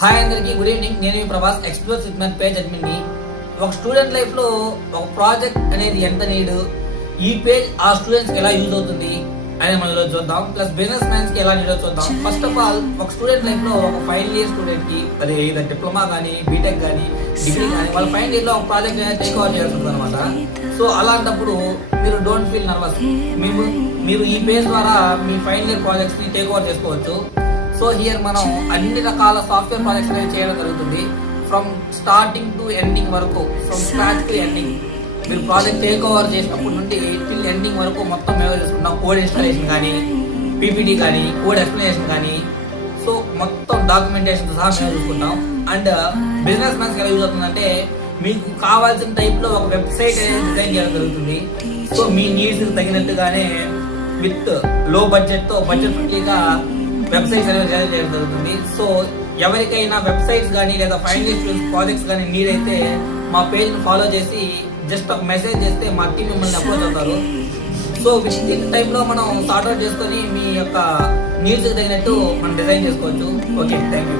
Hi అందరికి good evening. నేను మీ Prabhas, explore segment page admin ని. ఒక స్టూడెంట్ లైఫ్ లో ఒక ప్రాజెక్ట్ అనేది ఎంత నీడ్, ఈ పేజ్ ఆ స్టూడెంట్స్ ఎలా యూజ్ అవుతుంది అనేది మనం ఈరోజు చూద్దాం. ప్లస్ బిజినెస్ మ్యాన్స్ కి ఎలా నీడ్ చూద్దాం. ఫస్ట్ ఆఫ్ ఆల్, ఒక స్టూడెంట్ లైఫ్ లో ఒక ఫైనల్ ఇయర్ స్టూడెంట్ కి, అది ఇదర్ డిప్లొమా కానీ బీటెక్ కానీ డిగ్రీ కానీ, వాళ్ళ ఫైనల్ ఇయర్ లో ఒక ప్రాజెక్ట్ అనేది టేక్ ఓవర్ చేస్తుంది అనమాట. సో అలాంటప్పుడు మీరు డోంట్ ఫీల్ నర్వస్. మీరు ఈ పేజ్ ద్వారా మీ ఫైనల్ ఇయర్ ప్రాజెక్ట్స్ ని టేక్ ఓవర్ చేసుకోవచ్చు. సో హియర్ మనం అన్ని రకాల సాఫ్ట్వేర్ ప్రాజెక్ట్స్ అనేవి చేయడం జరుగుతుంది. ఫ్రమ్ స్టార్టింగ్ టు ఎండింగ్ వరకు, ఫ్రమ్ స్క్రాచ్ టు ఎండింగ్. మీరు ప్రాజెక్ట్ టేక్ ఓవర్ చేసినప్పటి నుండి టిల్ ఎండింగ్ వరకు మొత్తం మేము చేసుకుంటాం. కోడ్ ఇన్స్టాలేషన్ కానీ, పీపీటీ కానీ, కోడ్ ఎక్స్ప్లెనేషన్ కానీ, సో మొత్తం డాక్యుమెంటేషన్ సహా మేము చూసుకుంటాం. అండ్ బిజినెస్ మ్యాన్స్ ఎలా యూజ్ అవుతుందంటే, మీకు కావాల్సిన టైప్ లో ఒక వెబ్సైట్ అనేది డిజైన్ చేయడం జరుగుతుంది. సో మీ నీడ్స్ తగినట్టుగానే విత్ లో బడ్జెట్ తో బడ్జెట్ ఫ్రెండ్లీగా వెబ్సైట్స్ అనేది డిజైన్ చేయడం జరుగుతుంది. సో ఎవరికైనా వెబ్సైట్స్ కానీ లేదా ఫైనల్ ప్రాజెక్ట్స్ కానీ నీడ్ అయితే మా పేజ్ ని ఫాలో చేసి జస్ట్ ఒక మెసేజ్ చేస్తే మా టీం మిమ్మల్ని అప్రోచ్ అవుతారు. సో విత్ ఇన్ టైమ్ లో మనం సార్ట్ అవుట్ చేసుకొని మీ యొక్క నీడ్స్ తగినట్టు మనం డిజైన్ చేసుకోవచ్చు. Okay, thank you.